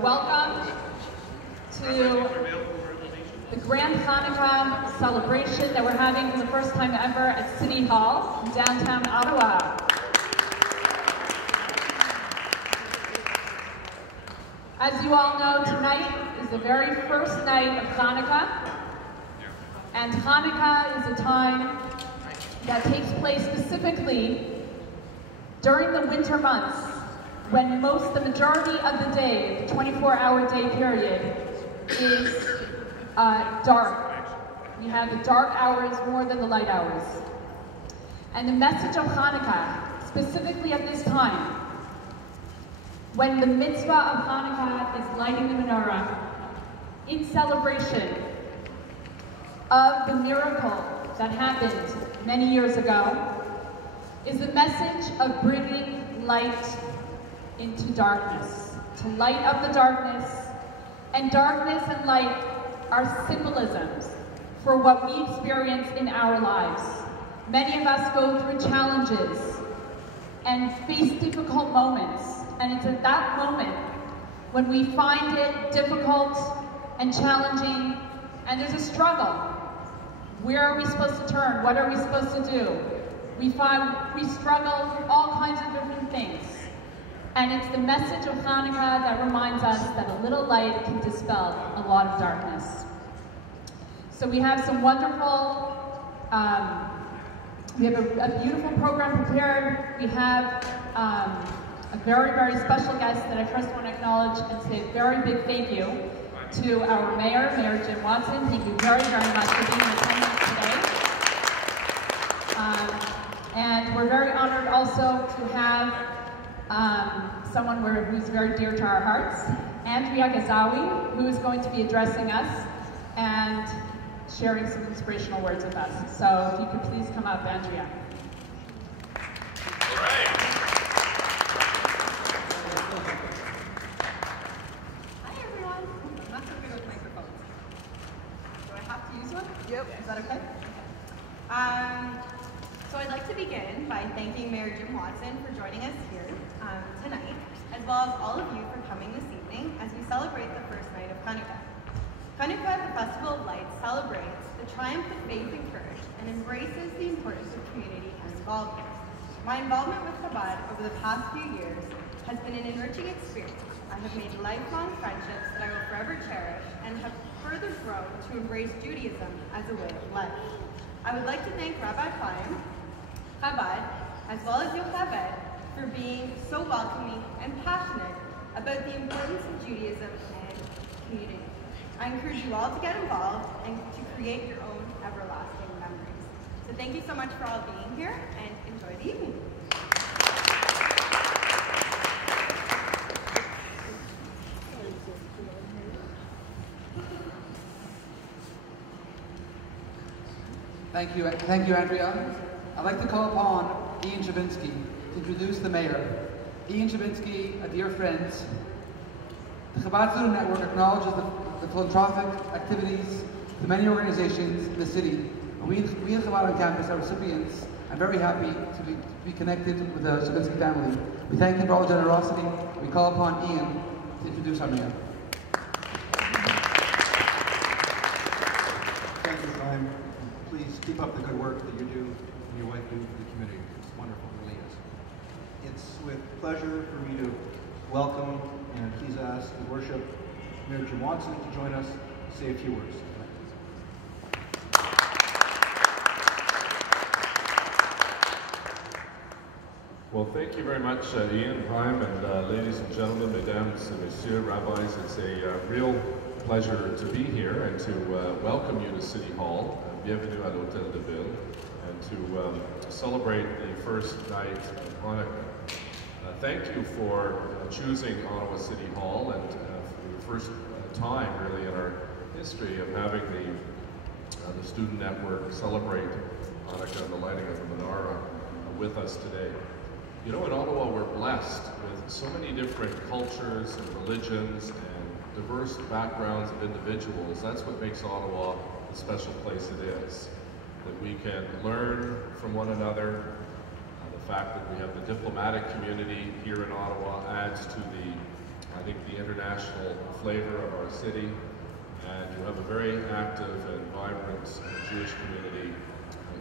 Welcome to the Grand Hanukkah celebration that we're having for the first time ever at City Hall in downtown Ottawa. As you all know, tonight is the very first night of Hanukkah, and Hanukkah is a time that takes place specifically during the winter months, when the majority of the day, the 24-hour day period, is dark. We have the dark hours more than the light hours. And the message of Hanukkah, specifically at this time, when the mitzvah of Hanukkah is lighting the menorah, in celebration of the miracle that happened many years ago, is the message of bringing light into darkness, to light up the darkness. And darkness and light are symbolisms for what we experience in our lives. Many of us go through challenges and face difficult moments, and it's at that moment when we find it difficult and challenging, and there's a struggle. Where are we supposed to turn? What are we supposed to do? We struggle with all kinds of different things. And it's the message of Hanukkah that reminds us that a little light can dispel a lot of darkness. So we have some wonderful, we have a beautiful program prepared. We have a very, very special guest that I first want to acknowledge and say a very big thank you to our Mayor Jim Watson. Thank you very, very much for being in attendance today. And we're very honored also to have someone who's very dear to our hearts, Andrea Gazawi, who is going to be addressing us and sharing some inspirational words with us. So if you could please come up, Andrea. All right. Hi everyone. I'm not so good with microphones. Do I have to use one? Yep. Is that okay? So I'd like to begin by thanking Mayor Jim Watson for joining us here tonight, as well as all of you for coming this evening as we celebrate the first night of Hanukkah. Hanukkah, the Festival of Lights, celebrates the triumph of faith and courage and embraces the importance of community and involvement. My involvement with Chabad over the past few years has been an enriching experience. I have made lifelong friendships that I will forever cherish and have further grown to embrace Judaism as a way of life. I would like to thank Rabbi Chaim, Chabad, as well as Yocheved, for being so welcoming and passionate about the importance of Judaism and community. I encourage you all to get involved and to create your own everlasting memories. So thank you so much for all being here, and enjoy the evening. Thank you, Andrea. I'd like to call upon Ian Chabinsky to introduce the mayor. Ian Chabinsky, a dear friend. The Chabad Student Network acknowledges the philanthropic activities of the many organizations in the city. And we at Chabad on campus are recipients. I'm very happy to be connected with the Chabinsky family. We thank him for all the generosity. We call upon Ian to introduce our mayor. Thank you, Chaim. Please keep up the good work that you do and your wife do for the community. It's wonderful, it really is. It's with pleasure for me to welcome and please ask the worship Mayor Jim Watson to join us to say a few words. Well, thank you very much, Ian, Chaim, and ladies and gentlemen, mesdames and messieurs, rabbis. It's a real pleasure to be here and to welcome you to City Hall. Bienvenue à l'Hôtel de Ville, and to celebrate the first night of Hanukkah. Thank you for choosing Ottawa City Hall, and for the first time really in our history of having the Student Network celebrate Hanukkah and the lighting of the Menorah with us today. You know, in Ottawa we're blessed with so many different cultures and religions and diverse backgrounds of individuals. That's what makes Ottawa the special place it is, that we can learn from one another. The fact that we have the diplomatic community here in Ottawa adds to the I think, the international flavor of our city. And you have a very active and vibrant Jewish community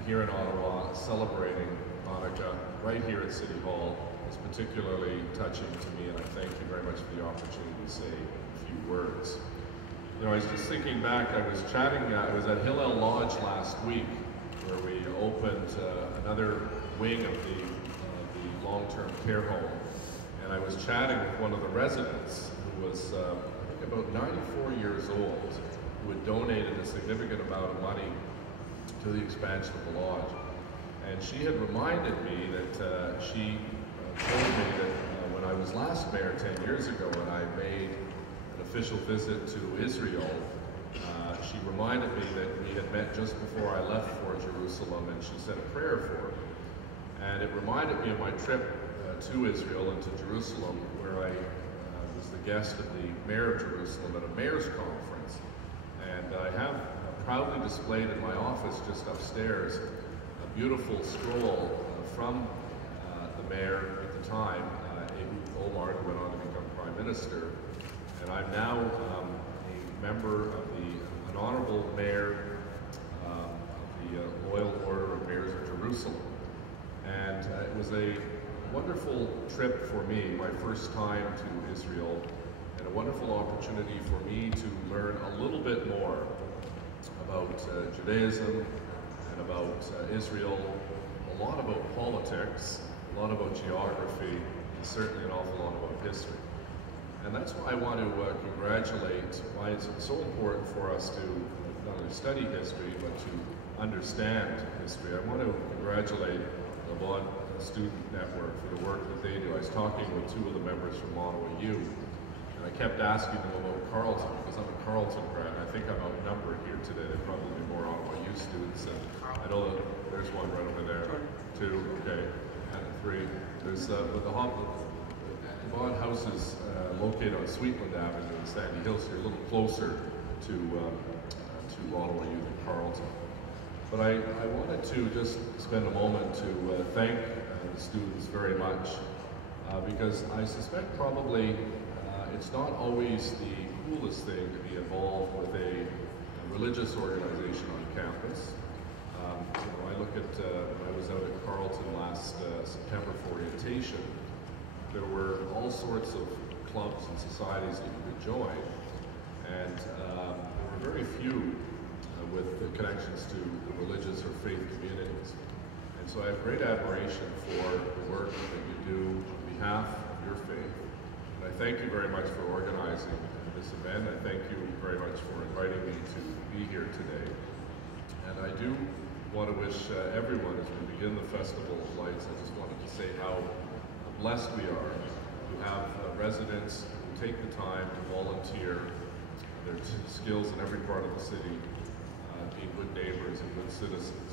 here in Ottawa celebrating Hanukkah right here at City Hall. It's particularly touching to me, and I thank you very much for the opportunity to say a few words. You know, I was just thinking back, I was at Hillel Lodge last week, where we opened another wing of the long-term care home. And I was chatting with one of the residents who was, I think, about 94 years old, who had donated a significant amount of money to the expansion of the lodge. And she had reminded me that she told me that when I was last mayor 10 years ago, and I made an official visit to Israel, she reminded me that we had met just before I left for Jerusalem, and she said a prayer for me. And it reminded me of my trip to Israel and to Jerusalem, where I was the guest of the mayor of Jerusalem at a mayor's conference. And I have proudly displayed in my office just upstairs a beautiful scroll from the mayor at the time, Ehud Olmert, who went on to become Prime Minister. And I'm now a member of an honorable mayor of the Loyal Order of Mayors of Jerusalem. And it was a wonderful trip for me, my first time to Israel, and a wonderful opportunity for me to learn a little bit more about Judaism and about Israel, a lot about politics, a lot about geography, and certainly an awful lot about history. And that's why I want to congratulate, why it's so important for us to not only study history, but to understand history. I want to congratulate the Chabad Student Network for the work that they do. I was talking with two of the members from Ottawa U, and I kept asking them about Carleton, because I'm a Carleton grad, and I think I'm outnumbered here today. There are probably more Ottawa U students, and I know that there's one right over there, two, okay, and three. There's with the Chabad House is located on Sweetland Avenue in Sandy Hills, so you're a little closer to Ottawa U than Carleton. But I wanted to just spend a moment to thank the students very much, because I suspect probably it's not always the coolest thing to be involved with a religious organization on campus. You know, I look at, when I was out at Carleton last September for orientation, there were all sorts of clubs and societies that you could join, and there were very few with the connections to the religious or faith communities. And so I have great admiration for the work that you do on behalf of your faith. And I thank you very much for organizing this event. I thank you very much for inviting me to be here today. And I do want to wish everyone, as we begin the Festival of Lights, I just wanted to say how blessed we are to have residents who take the time to volunteer their skills in every part of the city, being good neighbors and good citizens.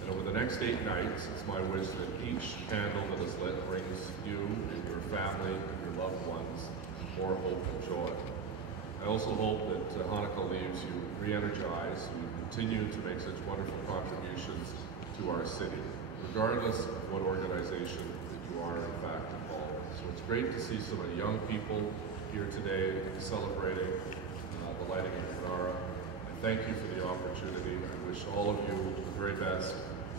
And over the next 8 nights, it's my wish that each candle that is lit brings you and your family and your loved ones more hope and joy. I also hope that Hanukkah leaves you re-energized and continue to make such wonderful contributions to our city, regardless of what organization that you are in fact involved in. So it's great to see so many young people here today celebrating the lighting of the Menorah. Thank you for the opportunity. I wish all of you the very best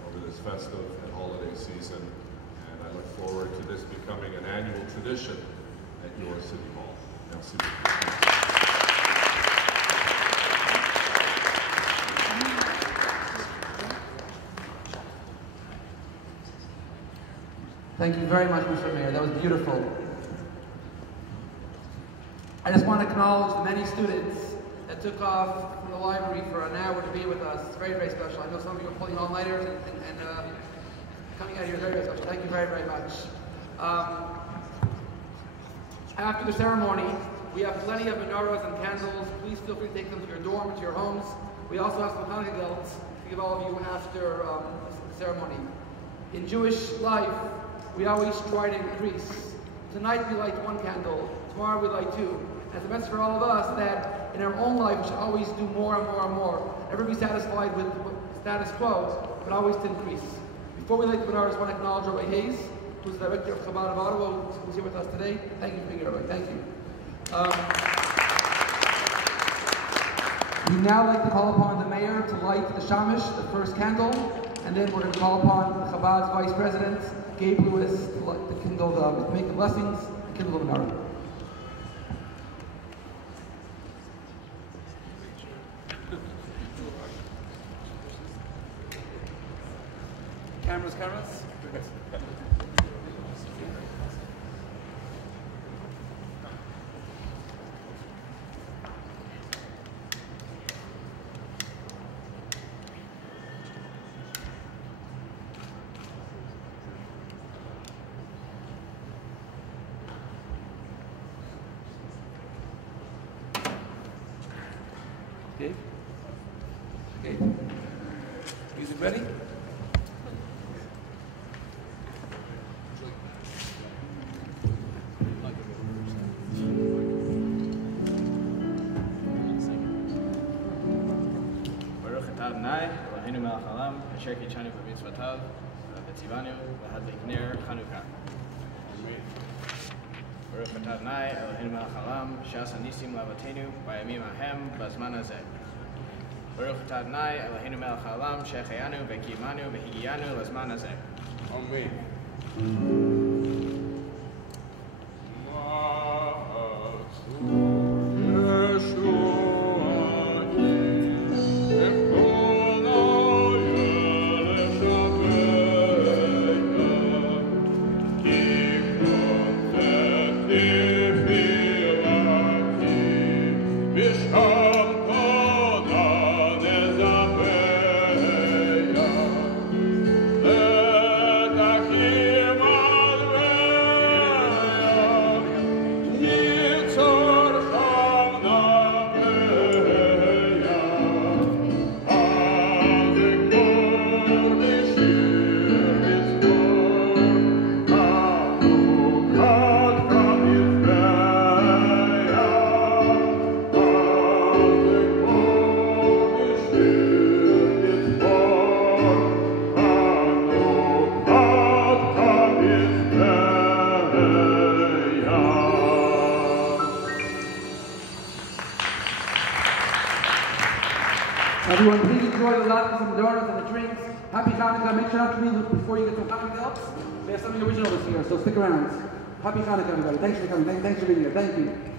over this festive and holiday season, and I look forward to this becoming an annual tradition at your City Hall. Merci. Thank you very much, Mr. Mayor. That was beautiful. I just want to acknowledge the many students that took off from the library for an hour to be with us. It's very, very special. I know some of you are pulling all-nighters and coming out here is very, very special. Thank you very, very much. After the ceremony, we have plenty of menorahs and candles. Please feel free to take them to your dorm or to your homes. We also have some Hanukkah gelt to give all of you after the ceremony. In Jewish life, we always try to increase. Tonight we light 1 candle, tomorrow we light 2. And it's a message for all of us that in our own life we should always do more and more and more. Never be satisfied with status quo, but always to increase. Before we light the menorah, I just want to acknowledge Rabbi Hayes, who's the director of Chabad of Ottawa, who's here with us today. Thank you for being here, Rabbi. Thank you. We'd now like to call upon the mayor to light the shamish, the first candle, and then we're going to call upon Chabad's vice president, Gabe Lewis, to kindle make the blessings and kindle the menorah. Cameras. Okay. Music ready? Baruch atah Adonai, Eloheinu melech haolam, asher kidshanu b'mitzvotav, v'tzivanu v'hadlik ner Chanukah. Baruch atah Adonai, Eloheinu melech haolam, she'asa nisim l'avotenu b'yamim hahem b'zman hazeh. Baruch atah Adonai, Eloheinu melech haolam, she'achayanu v'kiyimanu v'higiyanu l'zman hazeh. Amen. Everyone, please enjoy the latkes and the donuts and the drinks. Happy Hanukkah. Make sure not to leave before you get some Hanukkah helps. We have something original this year, so stick around. Happy Hanukkah, everybody. Thanks for coming. Thanks for being here. Thank you.